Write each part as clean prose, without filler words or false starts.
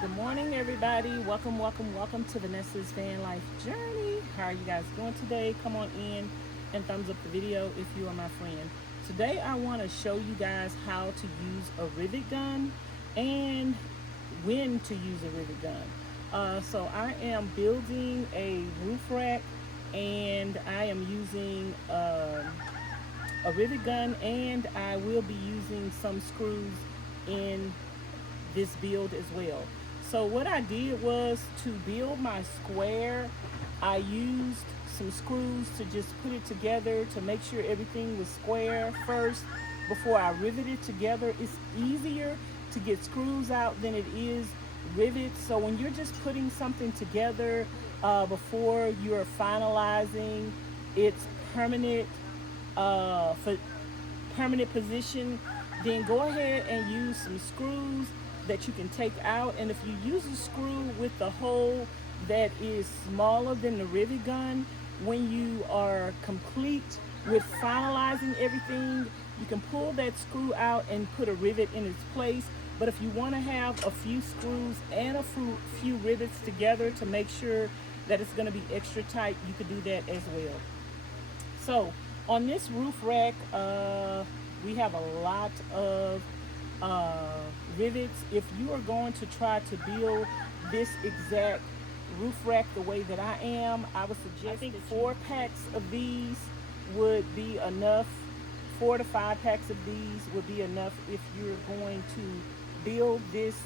Good morning, everybody. Welcome to Vanessa's Van Life Journey. How are you guys doing today? Come on in and thumbs up the video if you are my friend. Today, I want to show you guys how to use a rivet gun and when to use a rivet gun. So I am building a roof rack, and I am using a rivet gun, and I will be using some screws in this build as well. So what I did was, to build my square, I used some screws to just put it together to make sure everything was square first before I riveted together. It's easier to get screws out than it is rivets. So when you're just putting something together before you're finalizing its permanent for permanent position, then go ahead and use some screws that you can take out. And if you use a screw with the hole that is smaller than the rivet gun, when you are complete with finalizing everything, you can pull that screw out and put a rivet in its place. But if you want to have a few screws and a few rivets together to make sure that it's going to be extra tight, you could do that as well. So on this roof rack, we have a lot of rivets. If you are going to try to build this exact roof rack the way that I am, I would suggest, I think 4 packs of these would be enough. 4 to 5 packs of these would be enough if you're going to build this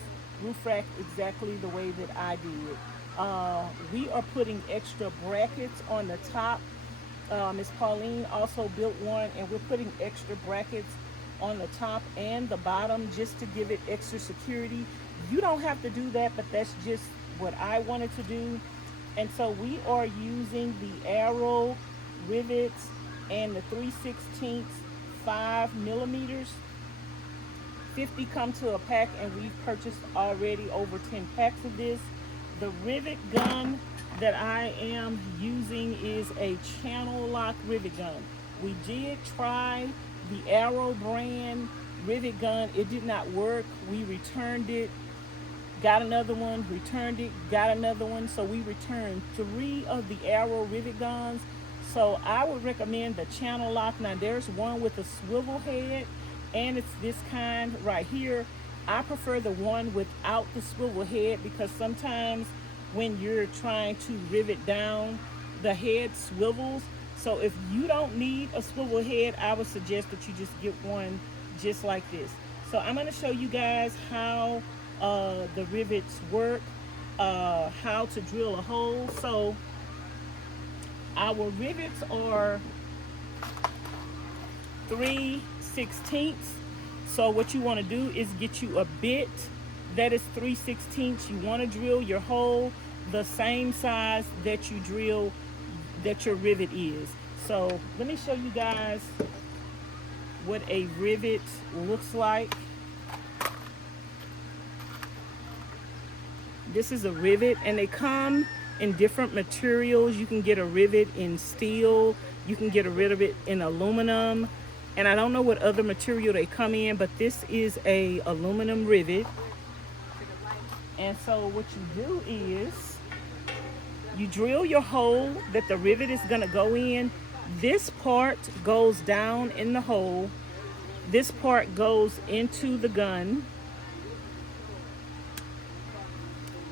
roof rack exactly the way that I did. We are putting extra brackets on the top. Miss Pauline also built one, and we're putting extra brackets on the top and the bottom just to give it extra security. You don't have to do that, but that's just what I wanted to do. And so we are using the arrow rivets and the 3/16 5mm. 50 come to a pack, and we've purchased already over 10 packs of this. The rivet gun that I am using is a channel lock rivet gun. We did try the Arrow brand rivet gun. It did not work. We returned it, got another one, returned it, got another one. So we returned 3 of the Arrow rivet guns. So I would recommend the channel lock. Now there's one with a swivel head, and it's this kind right here. I prefer the one without the swivel head, because sometimes when you're trying to rivet down, the head swivels. So if you don't need a swivel head, I would suggest that you just get one just like this. So I'm going to show you guys how the rivets work, how to drill a hole. So our rivets are 3/16. So what you want to do is get you a bit that is 3/16. You want to drill your hole the same size that you drill that your rivet is. So let me show you guys what a rivet looks like. This is a rivet, and they come in different materials. You can get a rivet in steel, you can get a rivet in aluminum, and I don't know what other material they come in, but this is a aluminum rivet. And so what you do is you drill your hole that the rivet is going to go in. This part goes down in the hole. This part goes into the gun.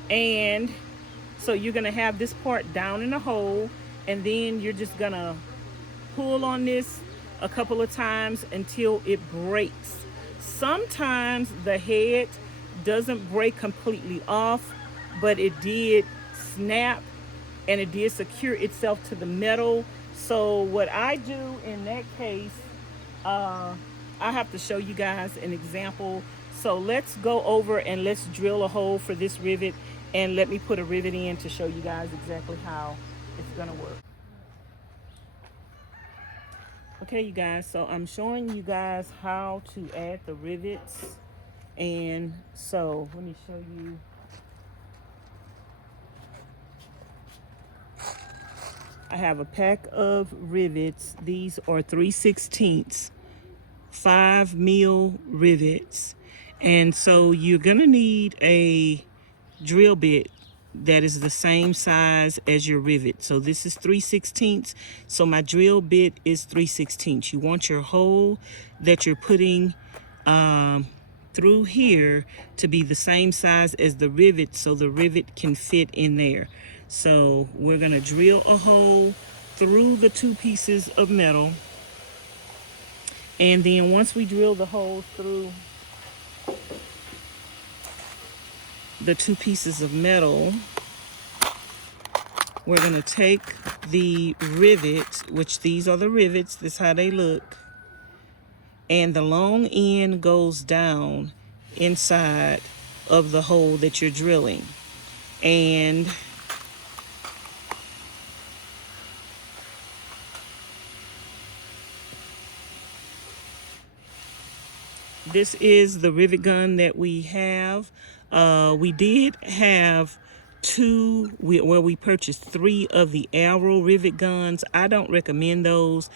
And so you're going to have this part down in the hole, and then you're just going to pull on this a couple of times until it breaks. Sometimes the head doesn't break completely off, but it did snap, and it did secure itself to the metal. So what I do in that case, I have to show you guys an example. So let's go over and let's drill a hole for this rivet, and let me put a rivet in to show you guys exactly how it's gonna work. Okay, you guys, so I'm showing you guys how to add the rivets. And so let me show you. I have a pack of rivets. These are 3/16 5mm rivets. And so you're gonna need a drill bit that is the same size as your rivet. So this is 3/16. So my drill bit is 3/16. You want your hole that you're putting through here to be the same size as the rivet, so the rivet can fit in there. So we're gonna drill a hole through the 2 pieces of metal, and then once we drill the hole through the 2 pieces of metal, we're going to take the rivet, which these are the rivets, this is how they look, and the long end goes down inside of the hole that you're drilling. And this is the rivet gun that we have. We did have where we purchased 3 of the arrow rivet guns. I don't recommend those.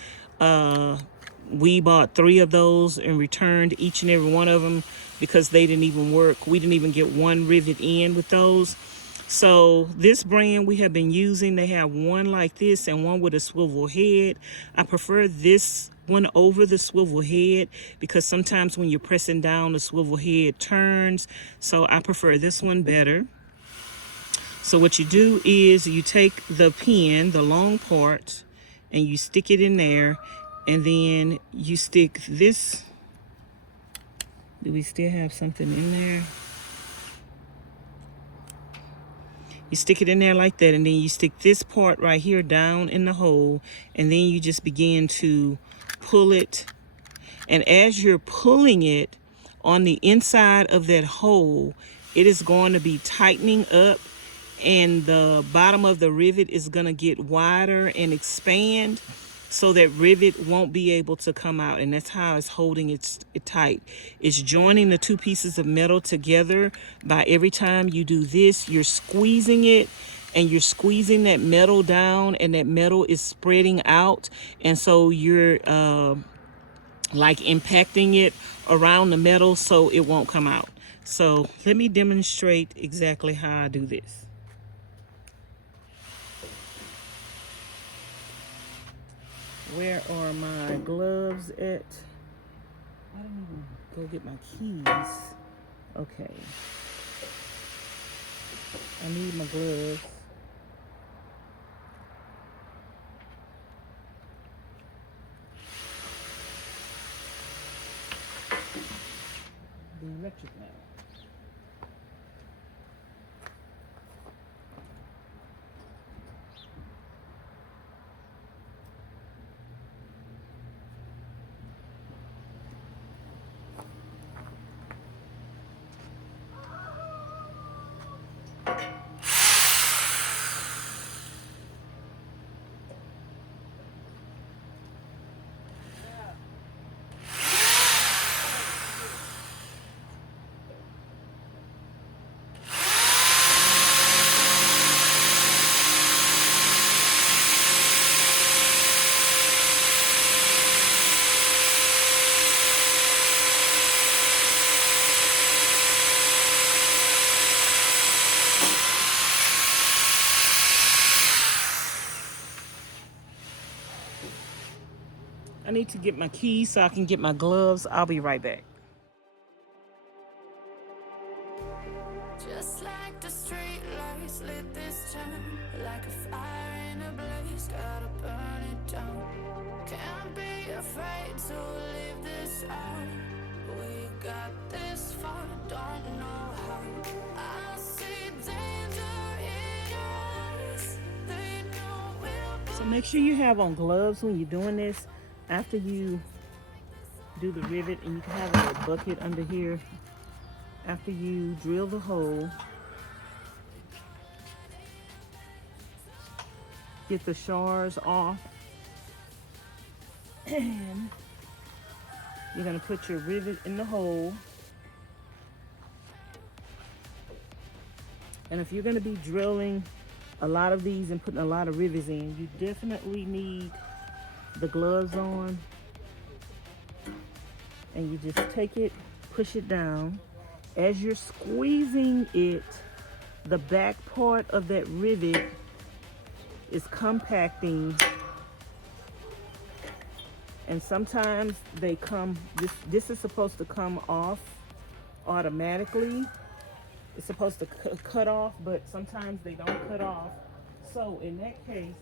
We bought 3 of those and returned each and every one of them because they didn't even work. We didn't even get one rivet in with those. So this brand we have been using, they have one like this and one with a swivel head. I prefer this one over the swivel head because sometimes when you're pressing down, the swivel head turns. So I prefer this one better. So what you do is you take the pin, the long part, and you stick it in there, and then you stick this. Do we still have something in there? You stick it in there like that, and then you stick this part right here down in the hole, and then you just begin to pull it. And as you're pulling it on the inside of that hole, it is going to be tightening up, and the bottom of the rivet is going to get wider and expand, so that rivet won't be able to come out. And that's how it's holding it tight. It's joining the 2 pieces of metal together by every time you do this, you're squeezing it, and you're squeezing that metal down, and that metal is spreading out. And so you're like impacting it around the metal so it won't come out. So let me demonstrate exactly how I do this. Where are my gloves at? I didn't even go get my keys. Okay. I need my gloves. The electric now. I need to get my keys so I can get my gloves. I'll be right back. Just like the street lights lit this town, like a fire in a blaze, gotta burn it down. Can't be afraid to leave this out. We got this far, don't know how. I see danger in your eyes. They know we'll. So make sure you have on gloves when you're doing this. After you do the rivet, and you can have a little bucket under here. After you drill the hole, get the shards off, and you're going to put your rivet in the hole. And if you're going to be drilling a lot of these and putting a lot of rivets in, you definitely need the gloves on. And you just take it, push it down. As you're squeezing it, the back part of that rivet is compacting, and sometimes they come, this is supposed to come off automatically. It's supposed to cut off, but sometimes they don't cut off. So in that case,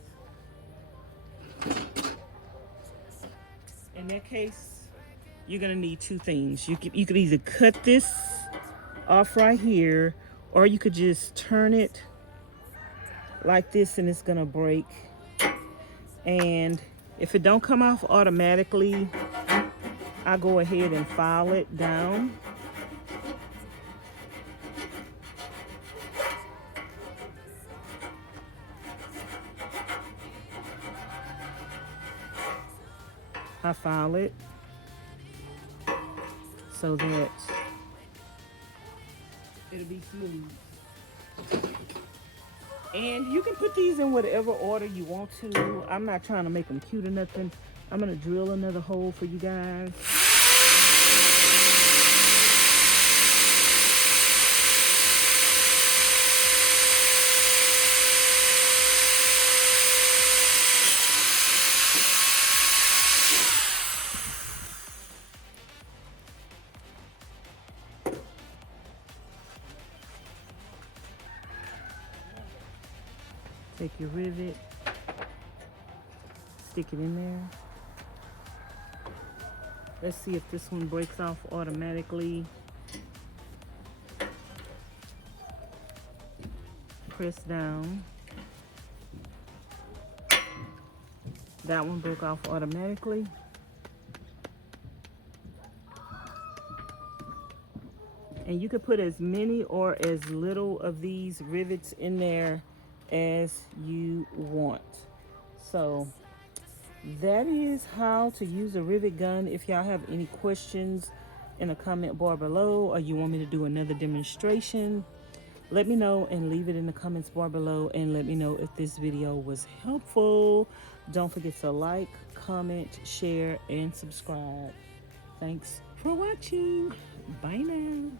you're gonna need two things. You could either cut this off right here, or you could just turn it like this and it's gonna break. And if it don't come off automatically, I go ahead and file it down. I file it so that it'll be smooth. And you can put these in whatever order you want to. I'm not trying to make them cute or nothing. I'm gonna drill another hole for you guys. Take your rivet, stick it in there. Let's see if this one breaks off automatically. Press down. That one broke off automatically. And you could put as many or as little of these rivets in there as you want. So that is how to use a rivet gun. If y'all have any questions in the comment bar below, or you want me to do another demonstration, let me know and leave it in the comments bar below, and let me know if this video was helpful. Don't forget to like, comment, share, and subscribe. Thanks for watching. Bye now.